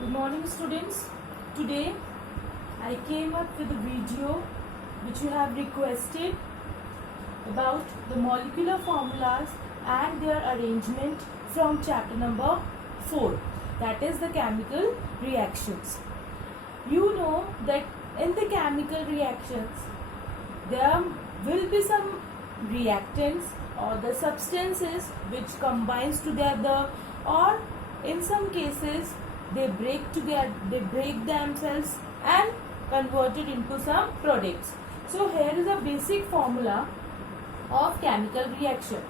Good morning, students. Today I came up with a video which you have requested about the molecular formulas and their arrangement from chapter number 4, that is the chemical reactions. You know that in the chemical reactions there will be some reactants or the substances which combines together, or in some cases they break together, they break themselves and convert it into some products. So here is a basic formula of chemical reaction.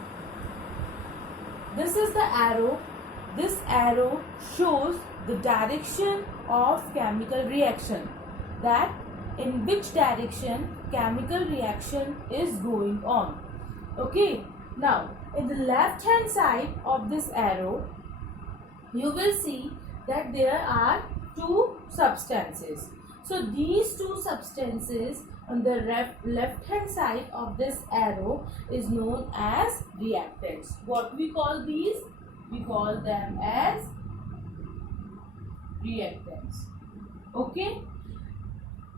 This is the arrow. This arrow shows the direction of chemical reaction, that in which direction chemical reaction is going on. Okay, now in the left hand side of this arrow you will see that there are two substances. So these two substances on the left hand side of this arrow is known as reactants. What we call these? We call them as reactants. Okay,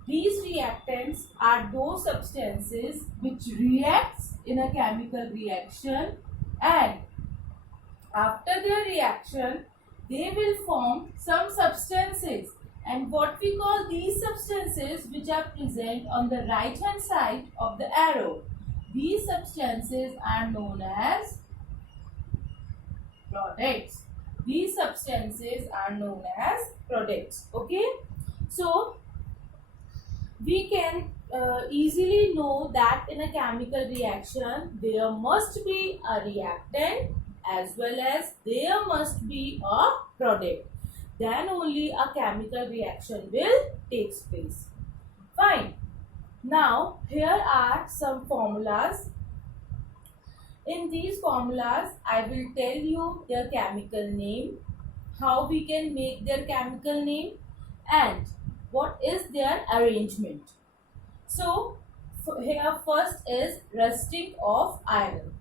these reactants are those substances which reacts in a chemical reaction, and after their reaction they will form some substances, and what we call these substances which are present on the right hand side of the arrow, these substances are known as products. These substances are known as products. Okay, so we can easily know that in a chemical reaction there must be a reactant as well as there must be a product. Then only a chemical reaction will take place. Fine. Now here are some formulas. In these formulas I will tell you their chemical name, how we can make their chemical name, and what is their arrangement. So here first is rusting of iron.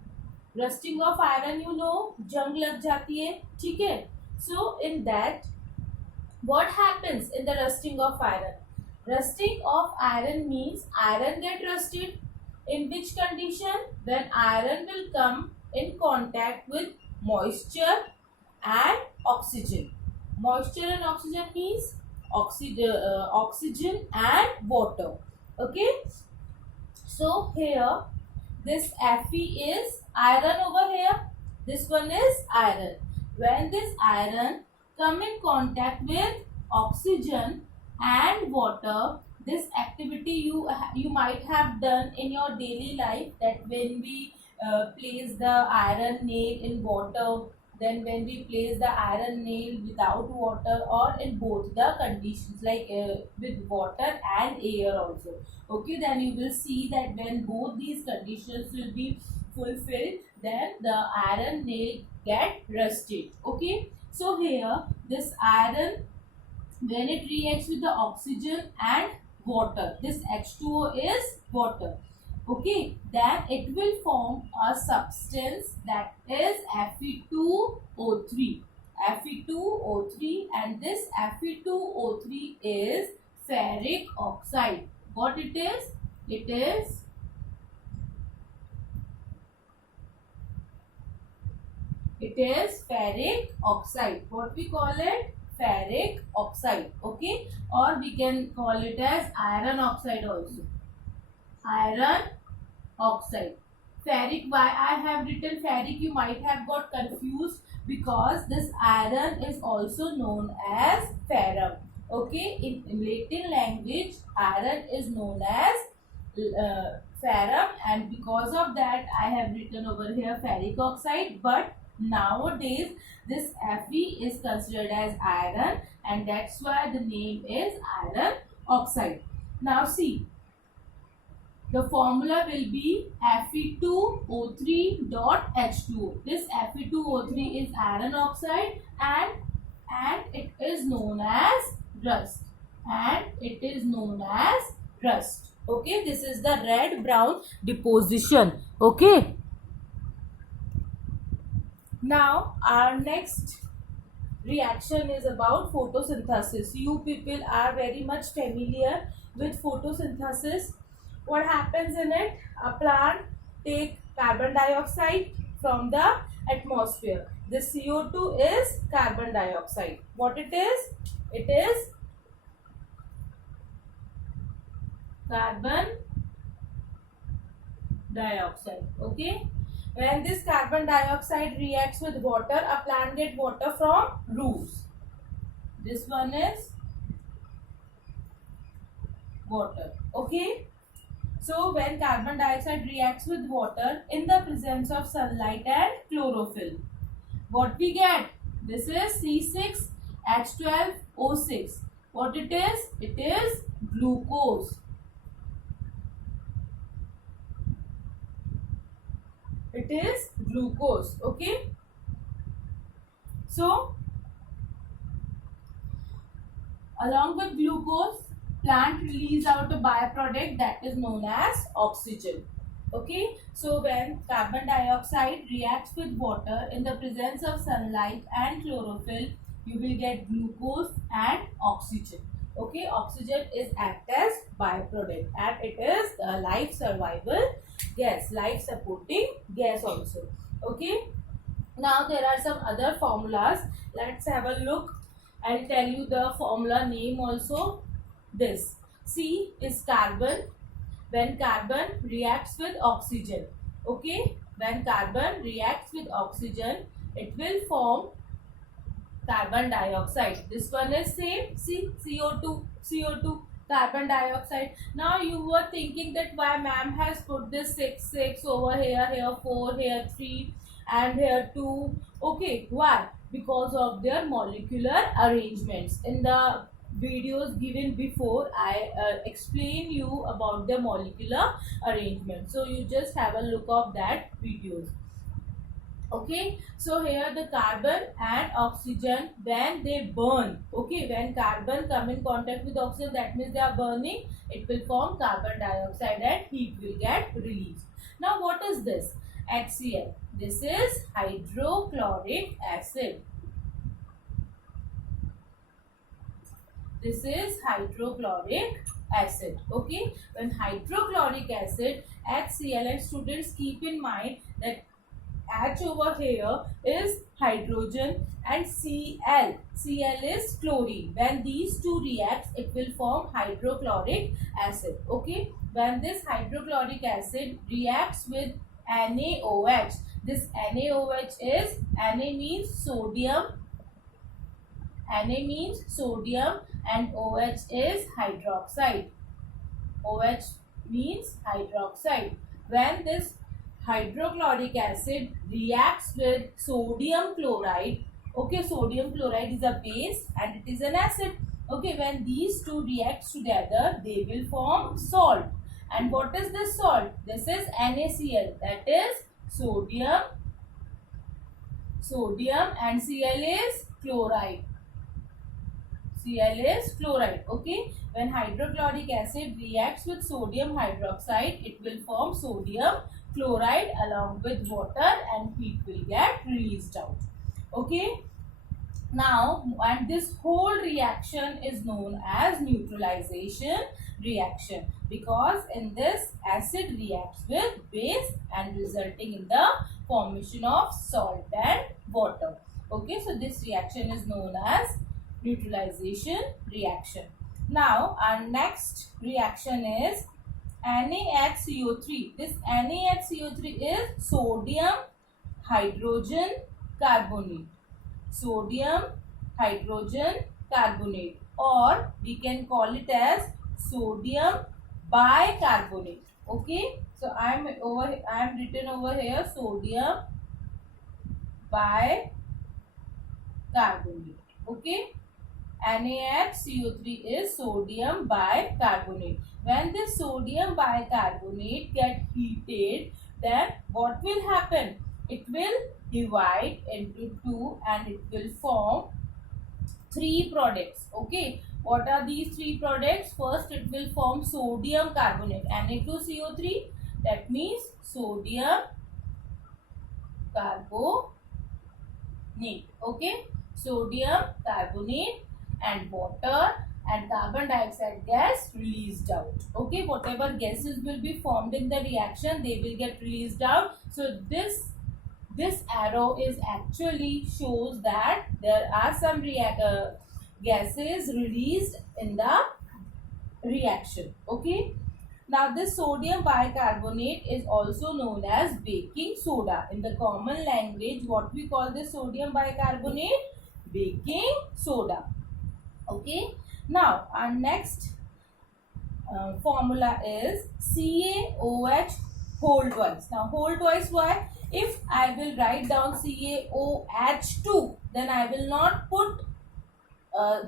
Rusting of iron, you know, जंग लग जाती है, ठीक है. So in that, what happens in the rusting of iron? Rusting of iron means iron get rusted. In which condition? When iron will come in contact with moisture and oxygen. Moisture and oxygen means oxygen and water. Okay, so here this Fe is iron over here, this one is iron. When this iron come in contact with oxygen and water, this activity you might have done in your daily life, that when we place the iron nail in water, then when we place the iron nail without water, or in both the conditions, like with water and air also. Okay, then you will see that when both these conditions will be fulfilled, then the iron nail get rusted. Okay, so here this iron, when it reacts with the oxygen and water, this H2O is water. Okay, then it will form a substance that is Fe2O3. Fe2O3, and this Fe2O3 is ferric oxide. What it is? It is ferric oxide. What we call it? Ferric oxide. Okay, or we can call it as iron oxide also. Iron oxide. Ferric, why I have written ferric, you might have got confused, because this iron is also known as ferrum. Okay, in Latin language iron is known as ferrum, and because of that I have written over here ferric oxide. But nowadays this Fe is considered as iron, and that's why the name is iron oxide. Now see, the formula will be Fe2O3.H2O. This Fe2O3 is iron oxide, and it is known as rust. Okay, this is the red brown deposition. Okay. Now our next reaction is about photosynthesis. You people are very much familiar with photosynthesis. What happens in it? A plant take carbon dioxide from the atmosphere. This CO2 is carbon dioxide. What it is? It is carbon dioxide. Okay. When this carbon dioxide reacts with water, a plant get water from roots. This one is water. Okay. So when carbon dioxide reacts with water in the presence of sunlight and chlorophyll, what we get? This is C6H12O6. What it is? It is glucose. It is glucose. Okay. So along with glucose, plant release out a byproduct that is known as oxygen. Okay. So when carbon dioxide reacts with water in the presence of sunlight and chlorophyll, you will get glucose and oxygen. Okay. Oxygen is act as byproduct and it is a life survival gas, life supporting gas also. Okay. Now there are some other formulas. Let's have a look. I'll tell you the formula name also. This C is carbon. When carbon reacts with oxygen, okay, when carbon reacts with oxygen, it will form carbon dioxide. This one is same. See, CO2, carbon dioxide. Now you were thinking that why ma'am has put this 6 over here, here 4, here 3 and here 2. Okay, why? Because of their molecular arrangements. In the videos given before, I explain you about the molecular arrangement. So you just have a look of that videos. Okay, so here the carbon and oxygen, when they burn, okay, when carbon come in contact with oxygen, that means they are burning, it will form carbon dioxide and heat will get released. Now what is this? HCl. This is hydrochloric acid. This is hydrochloric acid. Okay, when hydrochloric acid, HCl, and students keep in mind that H over here is hydrogen and Cl. Cl is chlorine. When these two react, it will form hydrochloric acid. Okay, when this hydrochloric acid reacts with NaOH, this NaOH is, Na means sodium, Na means sodium and OH is hydroxide. OH means hydroxide. When this hydrochloric acid reacts with sodium chloride, okay, sodium chloride is a base and it is an acid. Okay, when these two react together, they will form salt. And what is this salt? This is NaCl, that is sodium and Cl is chloride. Cl is chloride. Okay, when hydrochloric acid reacts with sodium hydroxide, it will form sodium chloride along with water and heat will get released out. Okay, now, and this whole reaction is known as neutralization reaction, because in this acid reacts with base and resulting in the formation of salt and water. Okay, so this reaction is known as neutralization reaction. Now our next reaction is NaHCO3. This NaHCO3 is sodium hydrogen carbonate. Sodium hydrogen carbonate, or we can call it as sodium bicarbonate. Okay, so I am written over here sodium bicarbonate. Okay, NaHCO3 is sodium bicarbonate. When this sodium bicarbonate get heated, then what will happen? It will divide into two and it will form three products. Okay, what are these three products? First, it will form sodium carbonate, Na2CO3. That means sodium carbonate. Okay, sodium carbonate and water and carbon dioxide gas released out. Okay, whatever gases will be formed in the reaction, they will get released out. So this arrow is actually shows that there are some gases released in the reaction. Okay, now this sodium bicarbonate is also known as baking soda. In the common language, what we call this sodium bicarbonate? Baking soda. Okay, now our next formula is CaOH whole twice. Now whole twice, why? If I will write down CaOH2, then I will not put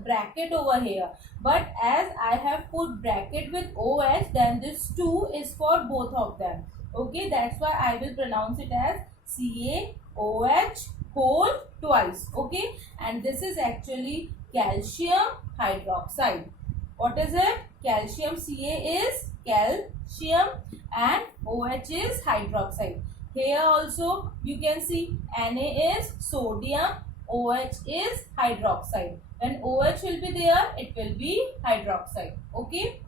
bracket over here, but as I have put bracket with OH, then this 2 is for both of them. Okay, that's why I will pronounce it as CaOH whole twice. Okay, and this is actually calcium hydroxide. What is it? Calcium, Ca is calcium and OH is hydroxide. Here also you can see Na is sodium, OH is hydroxide. When OH will be there, it will be hydroxide. Okay.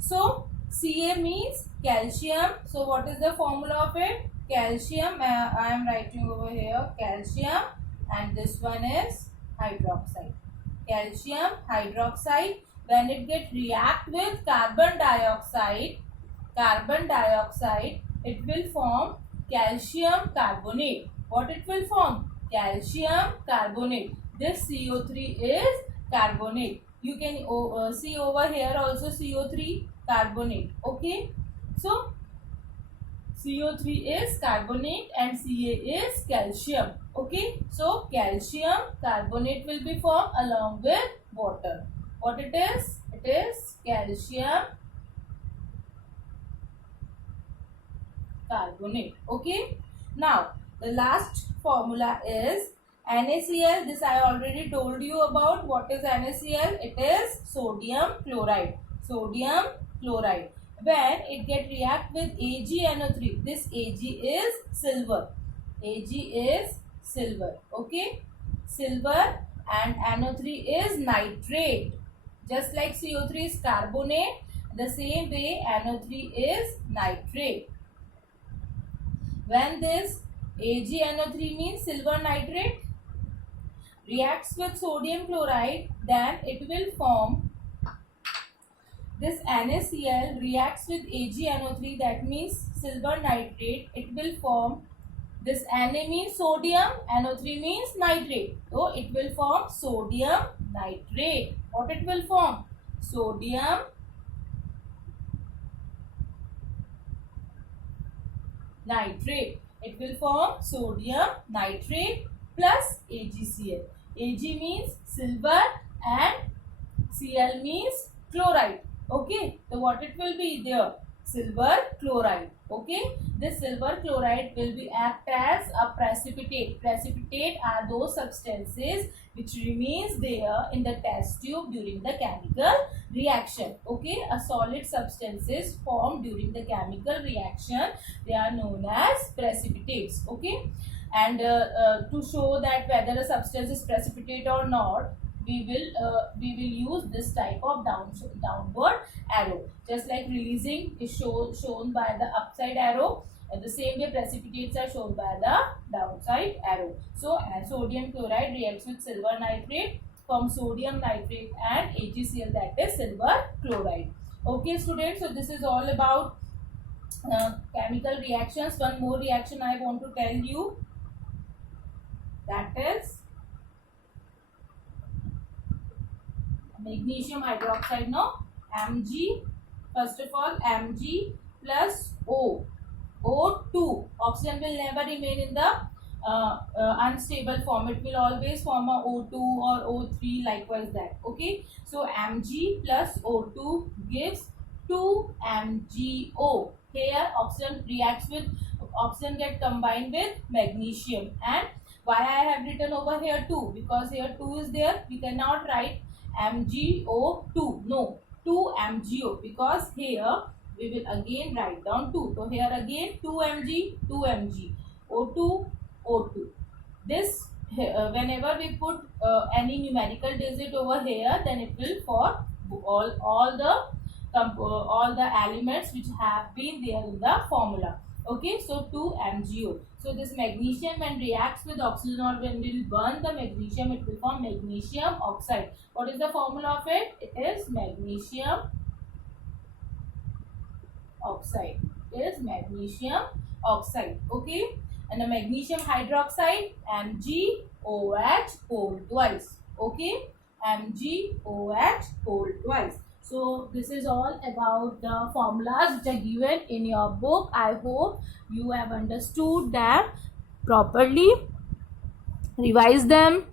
So Ca means calcium. So what is the formula of it? Calcium. I am writing over here calcium, and this one is hydroxide. Calcium hydroxide. When it get react with carbon dioxide, it will form calcium carbonate. What it will form? Calcium carbonate. This CO3 is carbonate. You can see over here also CO3 carbonate. Okay. So CO3 is carbonate and Ca is calcium. Okay. So calcium carbonate will be formed along with water. What it is? It is calcium carbonate. Okay. Now the last formula is NaCl. This I already told you about. What is NaCl? It is sodium chloride. Sodium chloride. When it get react with AgNO3, this Ag is silver. Ag is silver. Okay. Silver and NO3 is nitrate. Just like CO3 is carbonate, the same way NO3 is nitrate. When this AgNO3 means silver nitrate reacts with sodium chloride, then it will form this NaCl reacts with AgNO3, that means silver nitrate. It will form this Na means sodium, NO3 means nitrate. So it will form sodium nitrate. What it will form? Sodium nitrate. It will form sodium nitrate plus AgCl. Ag means silver and Cl means chloride. Okay. So what it will be there? Silver chloride. Okay. This silver chloride will be act as a precipitate. Precipitate are those substances which remains there in the test tube during the chemical reaction. Okay. A solid substances formed during the chemical reaction, they are known as precipitates. Okay. And to show that whether a substance is precipitate or not, we will use this type of downward arrow. Just like releasing is shown by the upside arrow, the same way precipitates are shown by the downside arrow. So sodium chloride reacts with silver nitrate, forms sodium nitrate and AgCl, that is silver chloride. Okay students, so this is all about chemical reactions. One more reaction I want to tell you, that is magnesium hydroxide. No, Mg, first of all Mg plus O2. Oxygen will never remain in the unstable form. It will always form a O2 or O3, likewise that. Okay, so Mg plus O2 gives 2 MgO. Here oxygen reacts with oxygen get combined with magnesium. And why I have written over here 2? Because here 2 is there. We cannot write MgO2. No, 2 MgO, because here we will again write down 2. So here again 2 Mg, 2 Mg, O2, O2. This whenever we put any numerical digit over here, then it will for all the elements which have been there in the formula. Okay, so 2MgO. So this magnesium, when reacts with oxygen or when we will burn the magnesium, it will form magnesium oxide. What is the formula of it? It is magnesium oxide. It is magnesium oxide. Okay, and the magnesium hydroxide, MgOH whole twice. Okay, MgOH whole twice. So this is all about the formulas which are given in your book. I hope you have understood them properly. Revise them